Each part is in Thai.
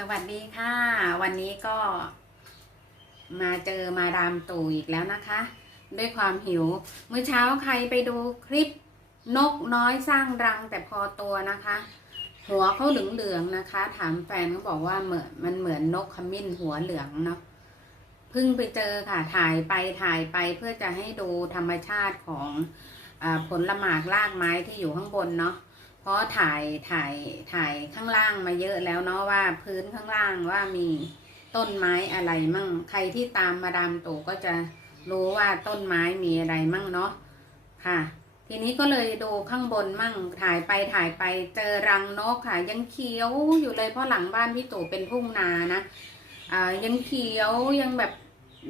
สวัสดีค่ะ วันนี้ก็มาเจอมาดามตู่อีกแล้วนะคะ ด้วยความหิว เมื่อเช้าใครไปดูคลิปนกน้อยสร้างรังแต่พอตัวนะคะ หัวเขาเหลืองๆนะคะ ถามแฟนเขาบอกว่าเหมือนมันเหมือนนกขมิ้นหัวเหลืองเนาะเพิ่งไปเจอค่ะถ่ายไปถ่ายไปเพื่อจะให้ดูธรรมชาติของอผลหมากรากไม้ที่อยู่ข้างบนเนาะ เพราะถ่ายถ่ายถ่ายข้างล่างมาเยอะแล้วเนาะว่าพื้นข้างล่างว่ามีต้นไม้อะไรมั่ง ใครที่ตามมาดามตู่ก็จะรู้ว่าต้นไม้มีอะไรมั่งเนาะค่ะ ทีนี้ก็เลยดูข้างบนมั่งถ่ายไปถ่ายไปเจอรังนกค่ะ ยังเขียวอยู่เลยเพราะหลังบ้านพี่ตู่เป็นทุ่งนานะอ่ายังเขียวยังแบบ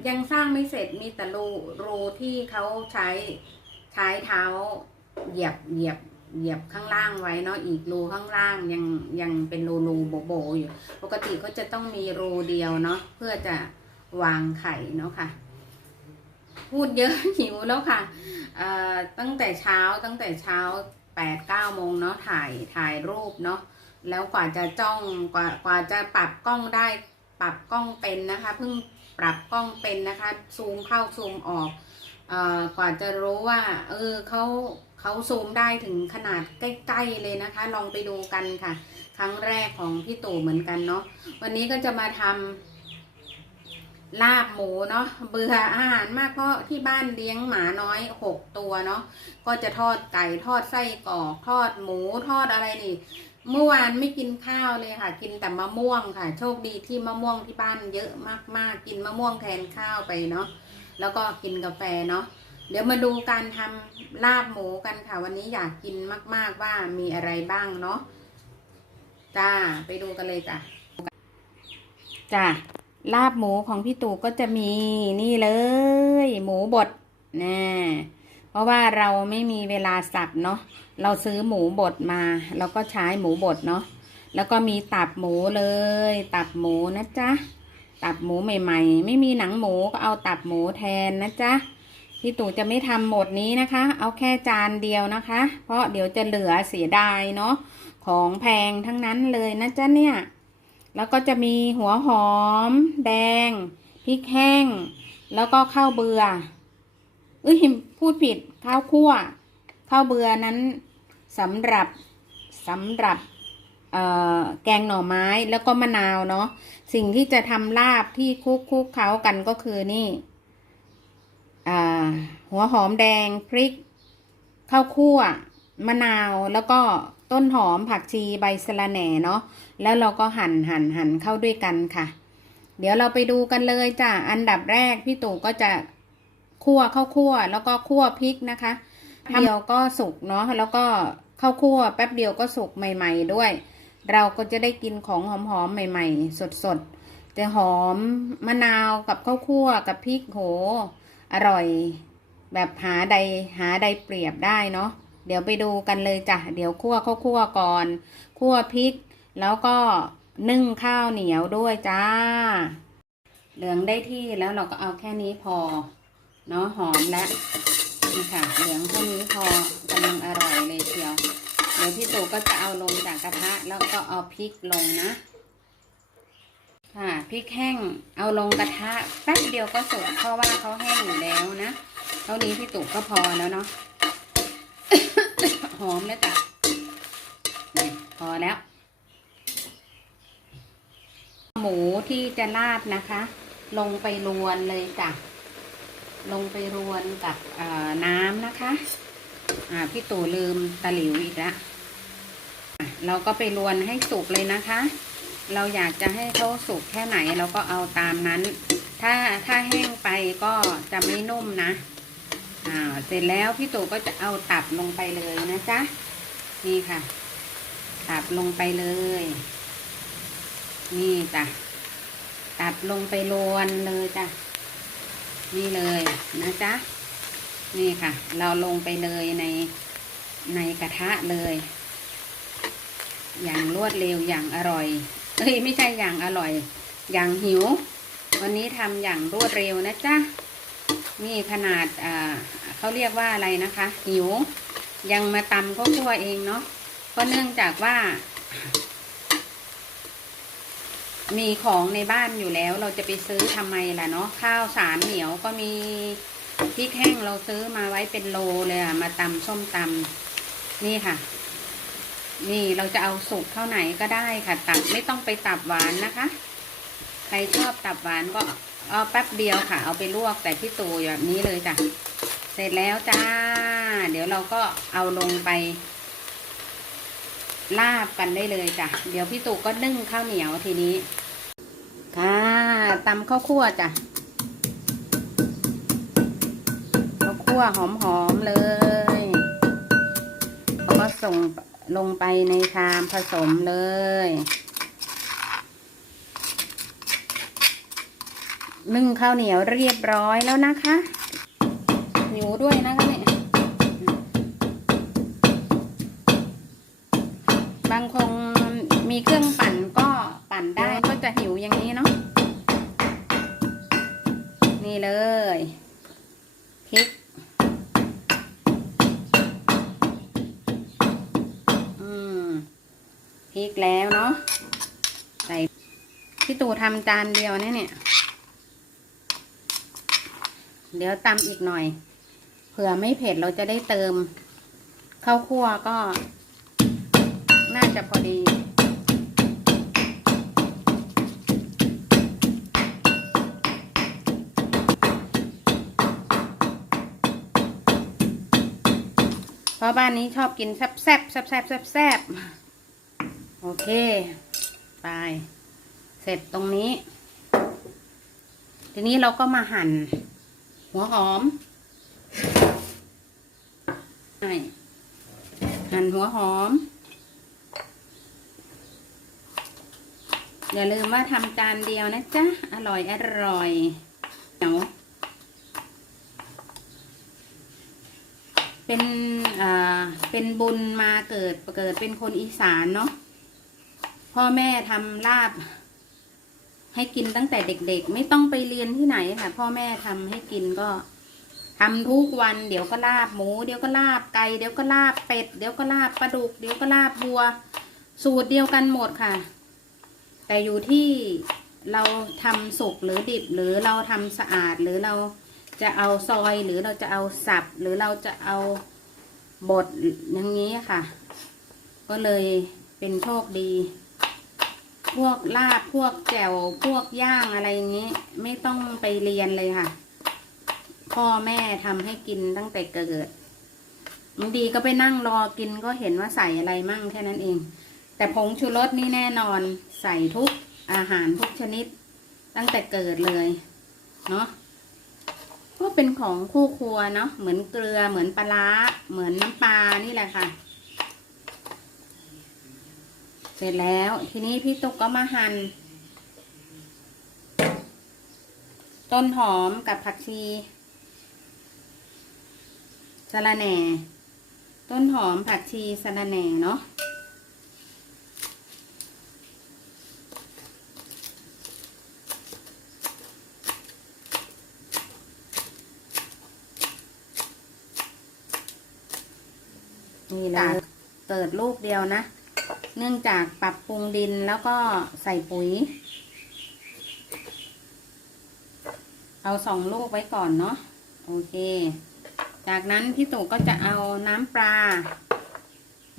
ยังสร้างไม่เสร็จมีแต่รูรูที่เขาใช้ใช้เท้าเหยียบเหยียบ เหยียบข้างล่างไว้เนาะอีกรูข้างล่างยังยังเป็นรูรูโบโบอยู่ ปกติก็จะต้องมีรูเดียวเนาะเพื่อจะวางไข่เนาะค่ะ พูดเยอะหิวแล้วค่ะเอ่อตั้งแต่เช้าตั้งแต่เช้าแปดเก้าโมงเนาะถ่ายถ่ายรูปเนาะแล้วกว่าจะจ้องกว่ากว่าจะปรับกล้องได้ปรับกล้องเป็นนะคะเพิ่งปรับกล้องเป็นนะคะซูมเข้าซูมออกเอ่อกว่าจะรู้ว่า เออเขา เขาซูมได้ถึงขนาดใกล้ๆเลยนะคะ ลองไปดูกันค่ะ ครั้งแรกของพี่ตู่เหมือนกันเนาะวันนี้ก็จะมาทำลาบหมูเนาะเบื่ออาหารมากเพราะที่บ้านเลี้ยงหมาน้อยหกตัวเนาะก็จะทอดไก่ทอดไส้กรอกทอดหมูทอดอะไรนี่เมื่อวานไม่กินข้าวเลยค่ะ กินแต่มะม่วงค่ะ โชคดีที่มะม่วงที่บ้านเยอะมากๆ กินมะม่วงแทนข้าวไปเนาะแล้วก็กินกาแฟเนาะเดี๋ยวมาดูการทำ ลาบหมูกันค่ะ วันนี้อยากกินมาก ๆว่ามีอะไรบ้างเนาะจ้าไปดูกันเลยจ้ะจ้าลาบหมูของพี่ตู่ก็จะมีนี่เลย หมูบดน่เพราะว่าเราไม่มีเวลาสับเนาะเราซื้อหมูบดมาเราก็ใช้หมูบดเนาะแล้วก็มีตับหมูเลย ตับหมูนะจ๊ะตับหมูใหม่ ๆ ไม่มีหนังหมูก็เอาตับหมูแทนนะจ๊ะ พี่ตู่จะไม่ทำหมดนี้นะคะ เอาแค่จานเดียวนะคะ เพราะเดี๋ยวจะเหลือเสียดายเนาะของแพงทั้งนั้นเลยนะจ๊ะเนี่ย แล้วก็จะมีหัวหอม แดงพริกแห้ง แล้วก็ข้าวเบือเอ้ยพูดผิดข้าวคั่วข้าวเบือนั้นสำหรับสำหรับแกงหน่อไม้แล้วก็มะนาวเนาะสิ่งที่จะทำลาบที่คลุกคลุกเคล้ากันก็คือนี่ หัวหอมแดงพริกข้าวคั่วมะนาวแล้วก็ต้นหอมผักชีใบสะระแหน่เนาะแล้วเราก็หั่นหั่นหั่นเข้าด้วยกันค่ะ เดี๋ยวเราไปดูกันเลยจ้ะอันดับแรกพี่ตู่ก็จะคั่วข้าวคั่วแล้วก็คั่วพริกนะคะเดียวก็สุกเนาะแล้วก็ข้าวคั่วแป๊บเดียวก็สุกใหม่ ๆ ด้วย เราก็จะได้กินของหอมๆใหม่ ๆ สดๆแต่หอมมะนาวกับข้าวคั่วกับพริกโห อร่อย แบบหาใดหาใดเปรียบได้เนาะเดี๋ยวไปดูกันเลยจ้ะเดี๋ยวคั่วข้าวคั่วก่อนคั่วพริก แล้วก็นึ่งข้าวเหนียวด้วยจ้า เหลืองได้ที่แล้วเราก็เอาแค่นี้พอ เนาะหอมและนี่ค่ะ เหลืองเท่านี้พอกำลังอร่อยเลยเชียว เดี๋ยวพี่ตู่ก็จะเอาลงจากกระทะแล้วก็เอาพริกลงนะ ค่ะพริกแห้งเอาลงกระทะแป๊บเดียวก็สุกเพราะว่าเขาแห้งอยู่แล้วนะเท่านี้พี่ตู่ก็พอแล้วเนาะหอมแล้วจ้ะนี่พอแล้ว หมูที่จะราดนะคะ ลงไปรวนเลยจ้ะลงไปรวนกับน้ำนะคะ อ่าพี่ตู่ลืมตะหลิวอีกแล้วอะเราก็ไปรวนให้สุกเลยนะคะ เราอยากจะให้เขาสุกแค่ไหนเราก็เอาตามนั้น ถ้าถ้าแห้งไปก็จะไม่นุ่มนะอ่าเสร็จแล้วพี่ตู่ก็จะเอาตับลงไปเลยนะจ๊ะนี่ค่ะ ตับลงไปเลย นี่จ้ะตับลงไปรวนเลยจ้ะนี่เลยนะจ๊ะนี่ค่ะ เราลงไปเลยในในกระทะเลย อย่างรวดเร็วอย่างอร่อย เอ้ยไม่ใช่อย่างอร่อย อย่างหิว วันนี้ทำอย่างรวดเร็วนะจ๊ะนี่ขนาดอ่าเขาเรียกว่าอะไรนะคะ หิว ยังมาตำข้าวคั่วเองเนาะเพราะเนื่องจากว่า มีของในบ้านอยู่แล้ว เราจะไปซื้อทำไมล่ะเนาะข้าวสารเหนียวก็มีพริกแห้งเราซื้อมาไว้เป็นโลเลยอะมาตำส้มตำนี่ค่ะ นี่เราจะเอาสุกเท่าไหนก็ได้ค่ะ ตัดไม่ต้องไปตับหวานนะคะ ใครชอบตับหวานก็เอาแป๊บเดียวค่ะ เอาไปลวกแต่ที่ตูแบบนี้เลยจ้ะเสร็จแล้วจ้า เดี๋ยวเราก็เอาลงไป ลาบกันได้เลยจ้ะเดี๋ยวพี่ตู่ก็นึ่งข้าวเหนียวทีนี้ ค่ะตำข้าวคั่วจ้ะข้าวคั่วหอมๆเลยแล้วก็ส่ง ลงไปในชามผสมเลย นึ่งข้าวเหนียวเรียบร้อยแล้วนะคะหิวด้วยนะคะเนี่ยบางคนมีเครื่องปั่นก็ปั่นได้ก็จะหิวอย่างนี้เนาะนี่เลยพริก อืมพ ริกแล้วเนาะใส่พี่ตู่ทำจานเดียวเนี่ยเนี่ย เดี๋ยวตำอีกหน่อย เผื่อไม่เผ็ดเราจะได้เติมข้าวคั่วก็ น่าจะพอดีเพราะบ้านนี้ชอบกินแซ่บแซ่บแซ่บแซ่บแซ่บ อเค ไป เสร็จตรงนี้ ทีนี้เราก็มาหั่น หัวหอมใช่หั่นหัวหอม อย่าลืมว่าทำจานเดียวนะจ๊ะ อร่อยอร่อยเดี๋ยวเป็น อ่า เป็นบุญมาเกิด เกิดเป็นคนอีสานเนาะ พ่อแม่ทำลาบ ให้กินตั้งแต่เด็ก ๆ ไม่ต้องไปเรียนที่ไหนค่ะ พ่อแม่ทำให้กินก็ทำทุกวัน เดี๋ยวก็ลาบหมู เดี๋ยวก็ลาบไก่ เดี๋ยวก็ลาบเป็ด เดี๋ยวก็ลาบปลาดุก เดี๋ยวก็ลาบบัว สูตรเดียวกันหมดค่ะ แต่อยู่ที่เราทำสุกหรือดิบหรือเราทำสะอาดหรือเราจะเอาซอยหรือเราจะเอาสับ หรือเราจะเอาบดอย่างนี้ค่ะ ก็เลยเป็นโชคดี พวกลาบพวกแจ่วพวกย่างอะไรอย่างนี้ ไม่ต้องไปเรียนเลยค่ะ พ่อแม่ทำให้กินตั้งแต่เกิดบางทีก็ไปนั่งรอกินก็เห็นว่าใส่อะไรมั่งแค่นั้นเอง แต่ผงชูรสนี่แน่นอนใส่ทุกอาหารทุกชนิด ตั้งแต่เกิดเลย เนาะก็เป็นของคู่ครัวเนาะเหมือนเกลือเหมือนปลาร้าเหมือนน้ำปลานี่แหละค่ะ เสร็จแล้ว ทีนี้พี่ตุ๊กก็มาหัน่นต้นหอมกับผักชีสะระแหน่ ต้นหอมผักชีสะระแหน่เนาะนี่เลยเปิดลูกเดียวนะ เนื่องจากปรับปรุงดินแล้วก็ใส่ปุ๋ย เอาสองลูกไว้ก่อนเนาะโอเค จากนั้นพี่ตู่ก็จะเอาน้ำปลา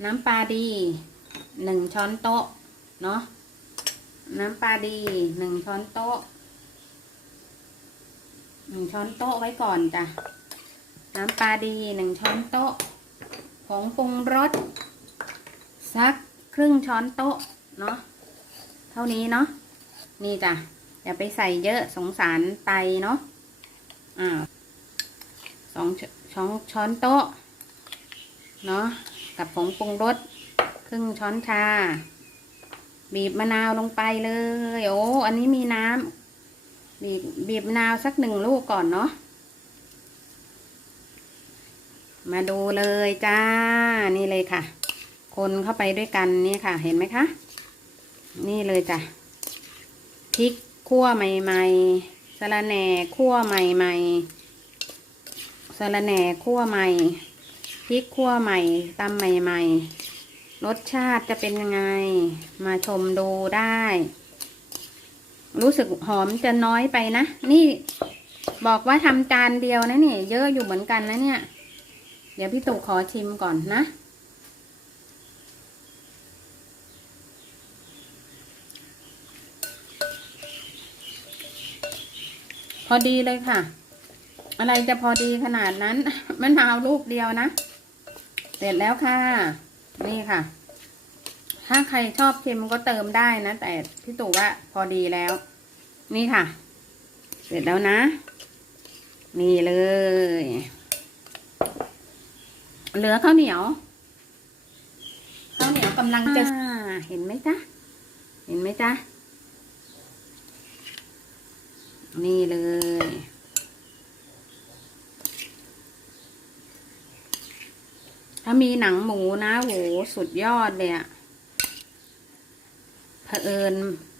น้ำปลาดีหนึ่งช้อนโต๊ะเนาะน้ำปลาดีหนึ่งช้อนโต๊ะหนึ่งช้อนโต๊ะไว้ก่อนจ้ะน้ำปลาดีหนึ่งช้อนโต๊ะผงปรุงรสสัก รึ่งช้อนโต๊ะเนาะเท่านี้เนาะนี่จ้ะอย่าไปใส่เยอะสงสารไตเนาะอ่าสองช้อนช้อนโต๊ะเนาะกับผงปรุงรสครึ่งช้อนชา บีบมะนาวลงไปเลยโอ้อันนี้มีน้ำบีบบีบมะนาวสักหนึ่งลูกก่อนเนาะมาดูเลยจ้านี่เลยค่ะ คนเข้าไปด้วยกันนี่ค่ะ เห็นไหมคะ นี่เลยจ้ะพริกคั่วใหม่ๆสะระแหน่คั่วใหม่ๆสะระแหน่คั่วใหม่พริกคั่วใหม่ตำใหม่ๆรสชาติจะเป็นยังไง มาชมดูได้ รู้สึกหอมจะน้อยไปนะ นี่บอกว่าทำจานเดียวนะนี่เยอะอยู่เหมือนกันนะเนี่ย เดี๋ยวพี่ตู่ขอชิมก่อนนะ อดีเลยค่ะ อะไรจะพอดีขนาดนั้นมะนาวลูกเดียวนะ เสร็จแล้วค่ะ นี่ค่ะ ถ้าใครชอบเค็มก็เติมได้นะ แต่พี่ตู่ว่าพอดีแล้ว นี่ค่ะ เสร็จแล้วนะ นี่เลย เหลือข้าวเหนียวข้าวเหนียวกำลังจะอ่าเห็นไหมจ๊ะ เห็นไหมจ๊ะ นี่เลย ถ้ามีหนังหมูนะโหสุดยอดเลยอะเผอิญ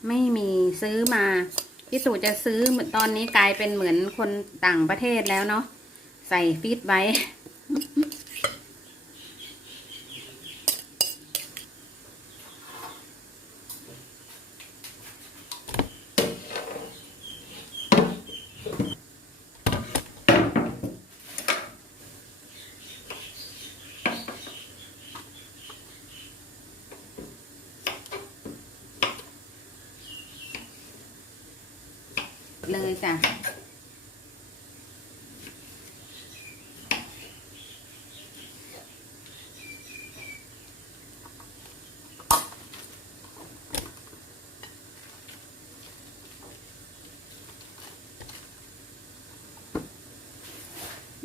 ไม่มีซื้อมาพี่ตู่จะซื้อเหมือนตอนนี้กลายเป็นเหมือนคนต่างประเทศแล้วเนาะใส่ฟีดไว้ เลยจ้ะ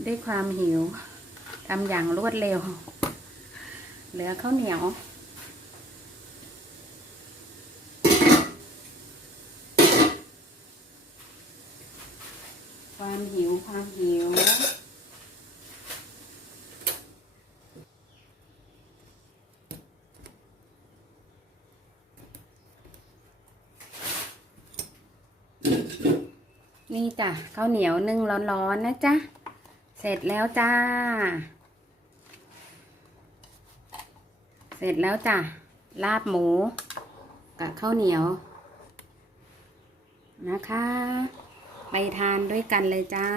ด้วยความหิวทำอย่างรวดเร็ว เหลือข้าวเหนียว ความ หิวความหิว นี่จ้ะข้าวเหนียวนึ่งร้อนๆนะจ๊ะ เสร็จแล้วจ้า เสร็จแล้วจ้ะ ลาบหมู กับข้าวเหนียวนะคะ ไปทานด้วยกันเลยจ้า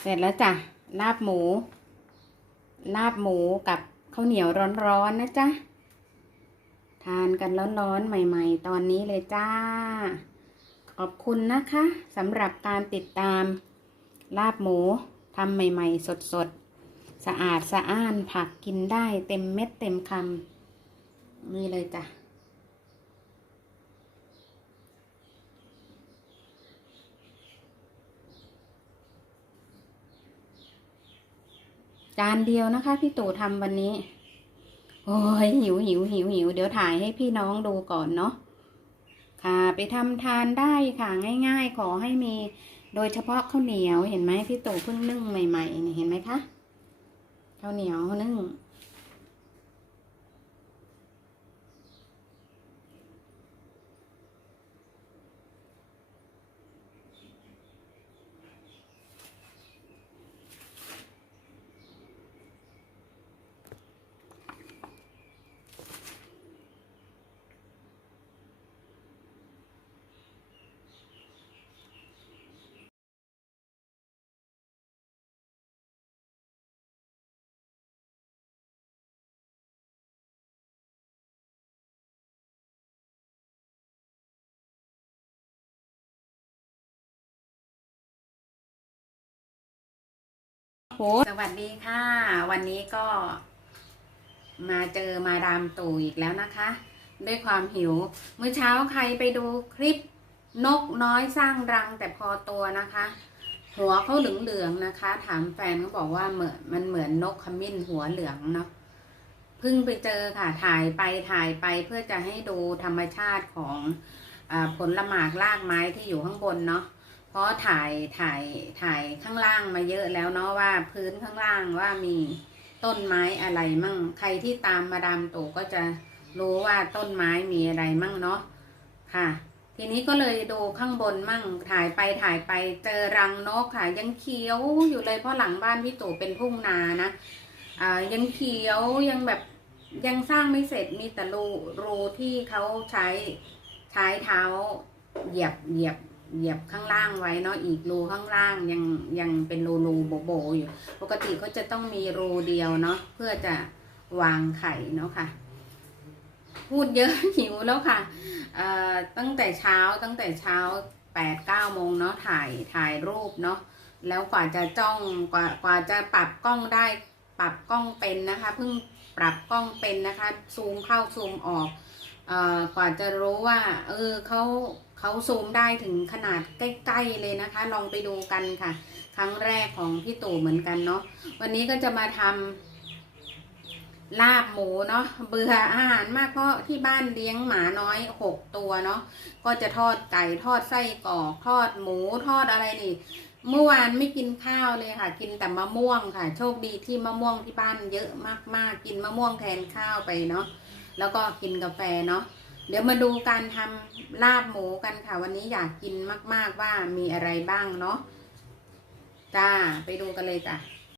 เสร็จแล้วจ้ะ ลาบหมู ลาบหมูกับข้าวเหนียวร้อนๆนะจ๊ะ ทานกันร้อนๆ ใหม่ๆ ตอนนี้เลยจ้า ขอบคุณนะคะสำหรับการติดตาม ลาบหมูทำใหม่ๆ สดๆะอาดสะอ้านผักกินได้เต็มเม็ดเต็มคำนี่เลยจ้ะจานเดียวนะคะ พี่ตู่ทำวันนี้ โอ้ยหิวหิวหิวหิวเดี๋ยวถ่ายให้พี่น้องดูก่อนเนาะค่ะ ไปทำทานได้ค่ะง่าย ๆ ขอให้มี โดยเฉพาะข้าวเหนียวเห็นไหมพี่ตู่เพิ่งนึ่งใหม่ๆเห็นไหมคะ ข้าวเหนียวนึ่ง โหสวัสดีค่ะ วันนี้ก็ มาเจอมาดามตู่อีกแล้วนะคะ ด้วยความหิว เมื่อเช้าใครไปดูคลิปนกน้อยสร้างรังแต่พอตัวนะคะ หัวเขาเหลืองๆนะคะ ถามแฟนเขาบอกว่าเหมือนมันเหมือนนกขมิ้นหัวเหลืองเนาะเพิ่งไปเจอค่ะ ถ่ายไปถ่ายไปเพื่อจะให้ดูธรรมชาติของอผลหมากรากไม้ที่อยู่ข้างบนเนาะ ราะถ่ายถ่ายถ่ายข้างล่างมาเยอะแล้วเนาะว่าพื้นข้างล่างว่ามีต้นไม้อะไรมั่ง ใครที่ตามมาดามตู่ก็จะรู้ว่าต้นไม้มีอะไรมั่งเนาะค่ะ ทีนี้ก็เลยดูข้างบนมั่งถ่ายไปถ่ายไปเจอรังนกค่ะ ยังเขียวอยู่เลยเพราะหลังบ้านพี่ตู่เป็นทุ่งนานะอ่ายังเขียวยังแบบยังสร้างไม่เสร็จมีแต่รูรูที่เขาใช้ใช้เท้าเหยียบเหยียบ เหยียบข้างล่างไว้เนาะอีกรูข้างล่างยังยังเป็นรูรูโบโบอยู่ ปกติก็จะต้องมีรูเดียวเนาะเพื่อจะวางไข่เนาะค่ะ พูดเยอะหิวแล้วค่ะเอ่อตั้งแต่เช้าตั้งแต่เช้าแปดเก้าโมงเนาะถ่ายถ่ายรูปเนาะแล้วกว่าจะจ้องกว่ากว่าจะปรับกล้องได้ ปรับกล้องเป็นนะคะเพิ่งปรับกล้องเป็นนะคะซูมเข้าซูมออกเอ่อกว่าจะรู้ว่า เออเขา เขาซูมได้ถึงขนาดใกล้ๆเลยนะคะ ลองไปดูกันค่ะ ครั้งแรกของพี่ตู่เหมือนกันเนาะวันนี้ก็จะมาทำลาบหมูเนาะเบื่ออาหารมากเพราะที่บ้านเลี้ยงหมาน้อยหกตัวเนาะก็จะทอดไก่ทอดไส้กรอกทอดหมูทอดอะไรนี่เมื่อวานไม่กินข้าวเลยค่ะ กินแต่มะม่วงค่ะ โชคดีที่มะม่วงที่บ้านเยอะมากๆ กินมะม่วงแทนข้าวไปเนาะแล้วก็กินกาแฟเนาะ เดี๋ยวมาดูการทำลาบหมูกันค่ะ วันนี้อยากกินมาก ๆว่ามีอะไรบ้างเนาะจ้าไปดูกันเลยจ้ะ